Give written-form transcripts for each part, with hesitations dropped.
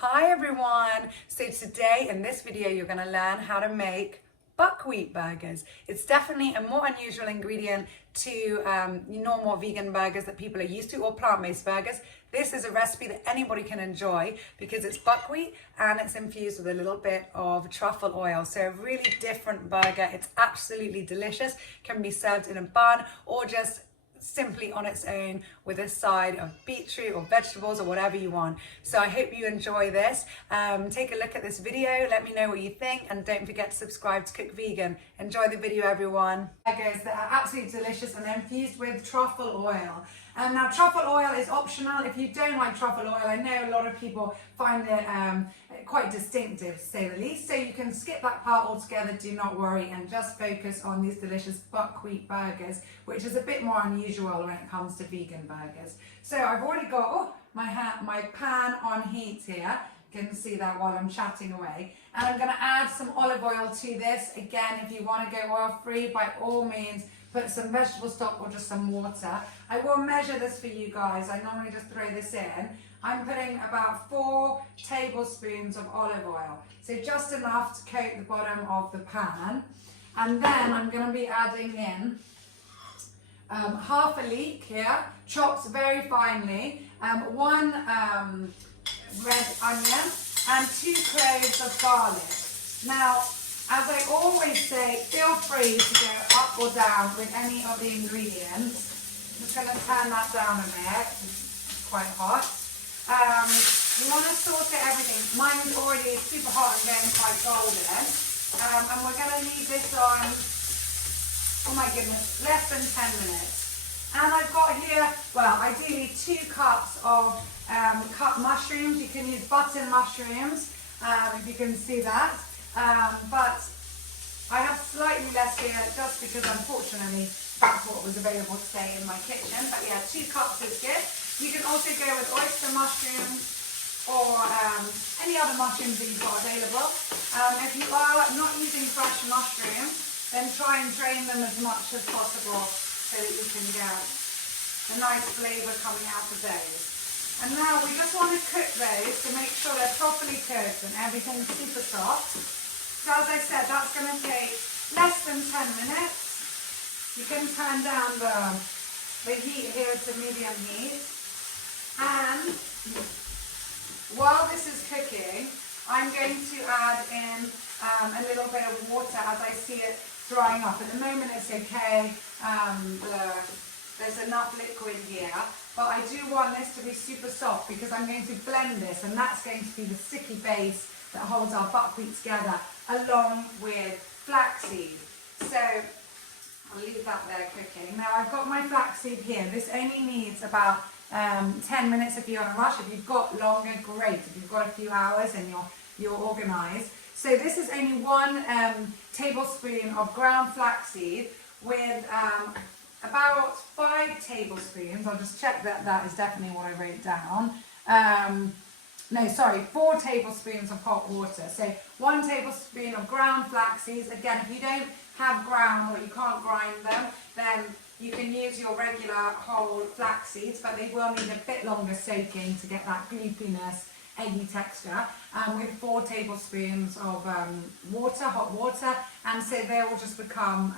Hi everyone! So today in this video you're going to learn how to make buckwheat burgers. It's definitely a more unusual ingredient to normal vegan burgers that people are used to, or plant-based burgers. This is a recipe that anybody can enjoy because it's buckwheat and it's infused with a little bit of truffle oil. So a really different burger. It's absolutely delicious. Can be served in a bun or just simply on its own with a side of beetroot or vegetables or whatever you want. So I hope you enjoy this. Take a look at this video, let me know what you think, and don't forget to subscribe to Cook Vegan. Enjoy the video, everyone. Burgers that are absolutely delicious and they're infused with truffle oil. Now truffle oil is optional. If you don't like truffle oil, I know a lot of people find it quite distinctive, to say the least. So you can skip that part altogether, do not worry, and just focus on these delicious buckwheat burgers, which is a bit more unusual when it comes to vegan burgers. So I've already got my pan on heat here. You can see that while I'm chatting away. And I'm going to add some olive oil to this. Again, if you want to go oil free, by all means, put some vegetable stock or just some water. I will measure this for you guys. I normally just throw this in. I'm putting about 4 tablespoons of olive oil. So just enough to coat the bottom of the pan. And then I'm going to be adding in half a leek here, chopped very finely, 1 red onion, and 2 cloves of garlic. Now, as I always say, feel free to go up or down with any of the ingredients. I'm just going to turn that down a bit. It's quite hot. You want to saute everything. Mine's already super hot and getting quite golden. And we're going to leave this on, oh my goodness, less than 10 minutes. And I've got here, well, ideally 2 cups of cut mushrooms. You can use button mushrooms, if you can see that. But I have slightly less here just because unfortunately that's what was available today in my kitchen. But yeah, 2 cups is good. You can also go with oyster mushrooms or any other mushrooms that you've got available. If you are not using fresh mushrooms, then try and drain them as much as possible so that you can get a nice flavour coming out of those. And now we just want to cook those to make sure they're properly cooked and everything's super soft. So as I said, that's going to take less than 10 minutes. You can turn down the heat here to medium heat. And while this is cooking, I'm going to add in a little bit of water as I see it drying up. At the moment it's okay, there's enough liquid here, but I do want this to be super soft because I'm going to blend this, and that's going to be the sticky base that holds our buckwheat together, along with flaxseed. So I'll leave that there cooking. Now I've got my flaxseed here. This only needs about 10 minutes if you're on a rush. If you've got longer, great. If you've got a few hours and you're organised. So this is only 1 tablespoon of ground flaxseed with about 5 tablespoons. I'll just check that that is definitely what I wrote down. 4 tablespoons of hot water. So 1 tablespoon of ground flaxseeds. Again, if you don't have ground or you can't grind them, then you can use your regular whole flax seeds, but they will need a bit longer soaking to get that gloopiness, eggy texture. With 4 tablespoons of water, hot water, and so they will just become,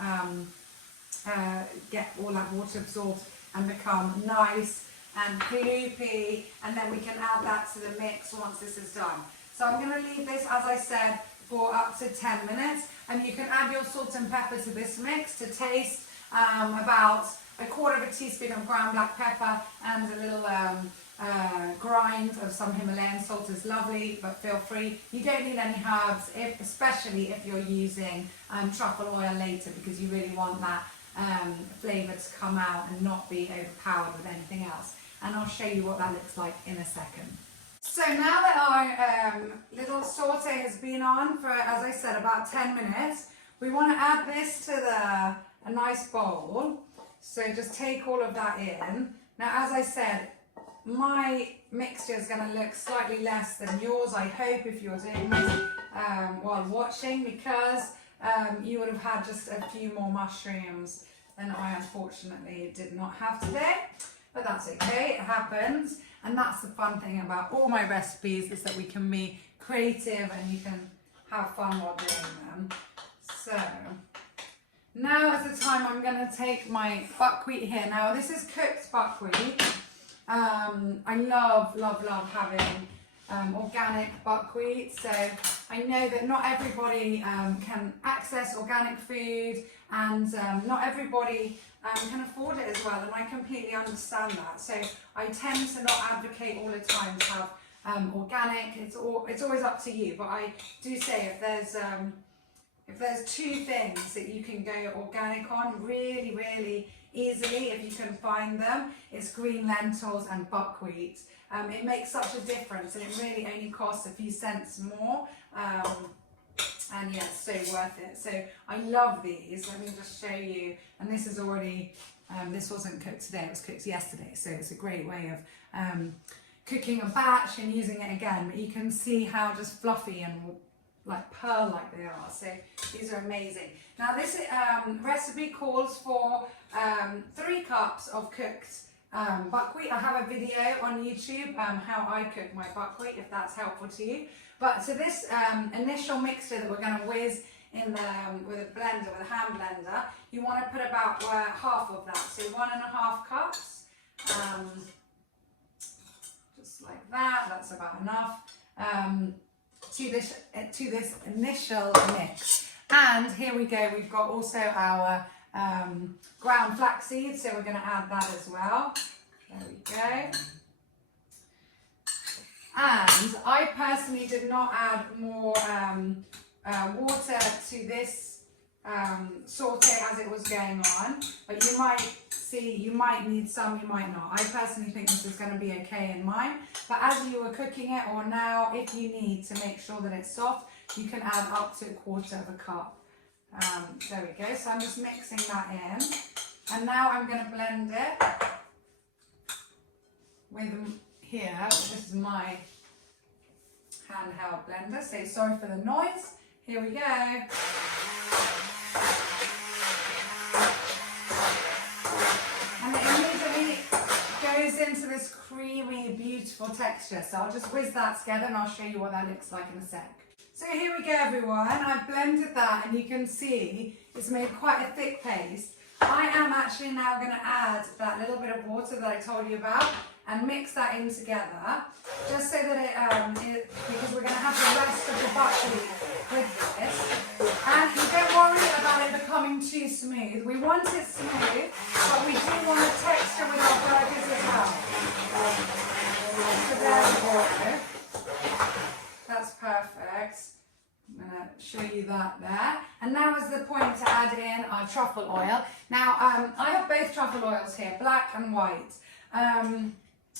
get all that water absorbed and become nice and gloopy, and then we can add that to the mix once this is done. So I'm going to leave this, as I said, for up to 10 minutes, and you can add your salt and pepper to this mix to taste. About 1/4 teaspoon of ground black pepper and a little grind of some Himalayan salt is lovely, but feel free. You don't need any herbs, especially if you're using truffle oil later, because you really want that flavour to come out and not be overpowered with anything else. And I'll show you what that looks like in a second. So now that our little saute has been on for, as I said, about 10 minutes, we want to add this to a nice bowl. So just take all of that in. Now, as I said, my mixture is going to look slightly less than yours, I hope, if you're doing this while watching, because you would have had just a few more mushrooms than I unfortunately did not have today. but that's okay, it happens. And that's the fun thing about all my recipes, is that we can be creative and you can have fun while doing them. So now is the time I'm going to take my buckwheat here. Now this is cooked buckwheat. I love having organic buckwheat. So I know that not everybody can access organic food, and not everybody can afford it as well, and I completely understand that. So I tend to not advocate all the time to have organic. It's always up to you, but I do say if there's two things that you can go organic on really easily, if you can find them, it's green lentils and buckwheat. It makes such a difference, and it really only costs a few cents more. And yeah, it's so worth it. So I love these. Let me just show you. And this is already, this wasn't cooked today, it was cooked yesterday. So it's a great way of cooking a batch and using it again. But you can see how just fluffy and like pearl-like they are. So these are amazing. Now this recipe calls for 3 cups of cooked buckwheat. I have a video on YouTube how I cook my buckwheat, if that's helpful to you. But to this initial mixture that we're going to whiz in with a blender, with a hand blender, you want to put about half of that, so 1.5 cups, just like that. That's about enough to this initial mix. And here we go. We've got also our ground flaxseed, so we're going to add that as well. There we go. And I personally did not add more water to this saute as it was going on, but you might see, you might need some, you might not. I personally think this is going to be okay in mine, but as you are cooking it, or now, if you need to make sure that it's soft, you can add up to 1/4 cup. There we go. So I'm just mixing that in, and now I'm going to blend it with here. This is my handheld blender, so sorry for the noise. Here we go. And it immediately goes into this creamy, beautiful texture. So I'll just whiz that together and I'll show you what that looks like in a sec. So here we go, everyone. I've blended that, and you can see it's made quite a thick paste. I am actually now going to add that little bit of water that I told you about and mix that in together, just so that because we're going to have the rest of the buckwheat with this. And don't worry about it becoming too smooth. We want it smooth, but we do want a texture with our burgers as well. So there we go. That's perfect. I'm going to show you that there. And now is the point to add in our truffle oil. Now, I have both truffle oils here, black and white.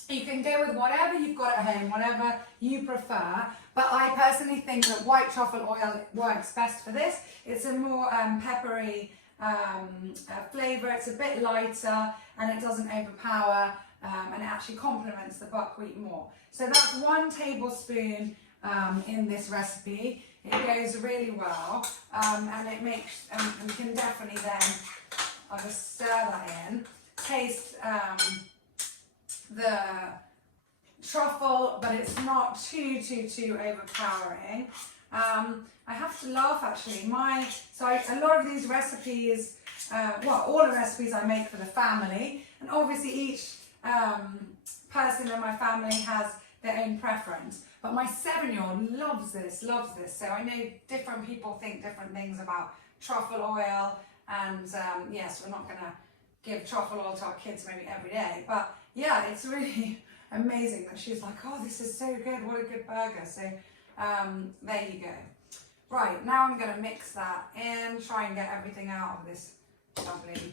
You can go with whatever you've got at home, whatever you prefer. But I personally think that white truffle oil works best for this. It's a more peppery flavour. It's a bit lighter, and it doesn't overpower, and it actually complements the buckwheat more. So that's 1 tablespoon in this recipe. It goes really well, and it makes, and we can definitely then, I'll just stir that in, taste the truffle, but it's not too overpowering. I have to laugh actually. A lot of these recipes, well, all the recipes I make for the family, and obviously each person in my family has their own preference. But my 7-year-old loves this. So I know different people think different things about truffle oil, and yes, we're not going to give truffle oil to our kids maybe every day. But yeah, it's really amazing that she's like, oh, this is so good, what a good burger. So there you go. Right, now I'm going to mix that in, try and get everything out of this lovely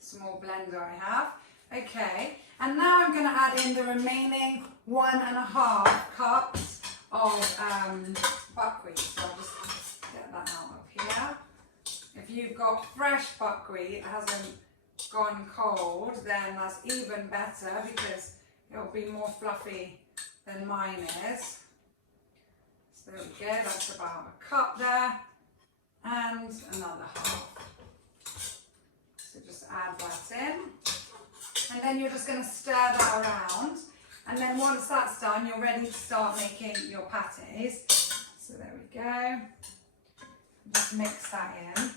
small blender I have. Okay, and now I'm going to add in the remaining 1.5 cups of buckwheat. So I'll just get that out of here. If you've got fresh buckwheat, it hasn't gone cold, then that's even better because it'll be more fluffy than mine is. So there we go, that's about 1 cup there, and another half. So just add that in. And then you're just going to stir that around. And then once that's done, you're ready to start making your patties. So there we go. Just mix that in.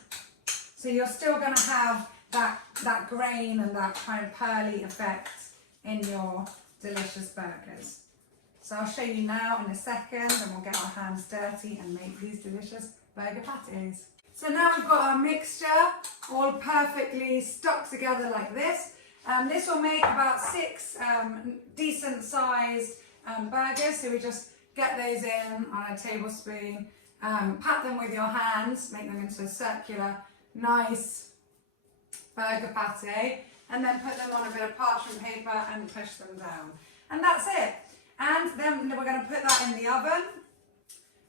So you're still going to have that grain and that kind of pearly effect in your delicious burgers. So I'll show you now in a second, and we'll get our hands dirty and make these delicious burger patties. So now we've got our mixture all perfectly stuck together like this. This will make about 6 decent sized burgers. So we just get those in on a tablespoon, pat them with your hands, make them into a circular, nice burger patty, and then put them on a bit of parchment paper and push them down. And that's it. And then we're going to put that in the oven.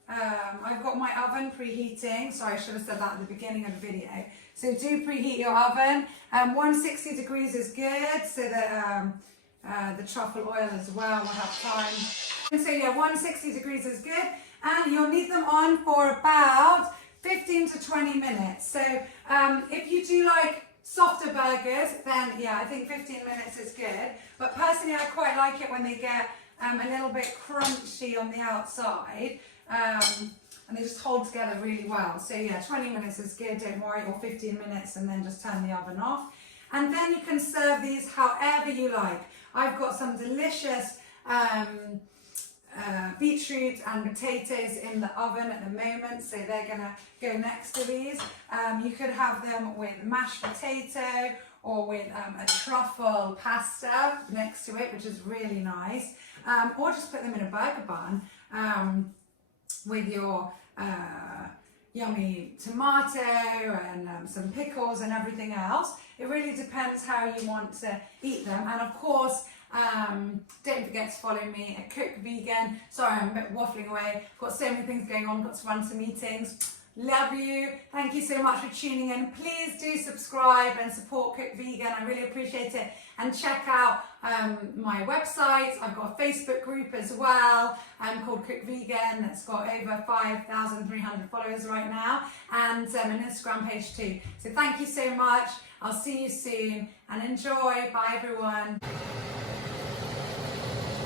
I've got my oven preheating. Sorry, I should have said that at the beginning of the video. So do preheat your oven. 160 degrees is good, so that the truffle oil as well will have time. And so yeah, 160 degrees is good. And you'll need them on for about 15 to 20 minutes. So if you do like softer burgers, then yeah, I think 15 minutes is good. But personally, I quite like it when they get a little bit crunchy on the outside. And they just hold together really well. So yeah, 20 minutes is good, don't worry, or 15 minutes, and then just turn the oven off. And then you can serve these however you like. I've got some delicious beetroot and potatoes in the oven at the moment, so they're gonna go next to these. You could have them with mashed potato or with a truffle pasta next to it, which is really nice. Or just put them in a burger bun with your yummy tomato and some pickles and everything else. It really depends how you want to eat them. And of course, don't forget to follow me at Cook Vegan. Sorry, I'm a bit waffling away. I've got so many things going on, got to run some meetings. Love you. Thank you so much for tuning in. Please do subscribe and support Cook Vegan. I really appreciate it. And check out my website. I've got a Facebook group as well called Cook Vegan. It's got over 5,300 followers right now, and an Instagram page too. So thank you so much. I'll see you soon and enjoy. Bye everyone.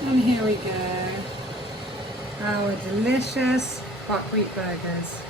And here we go. Our delicious buckwheat burgers.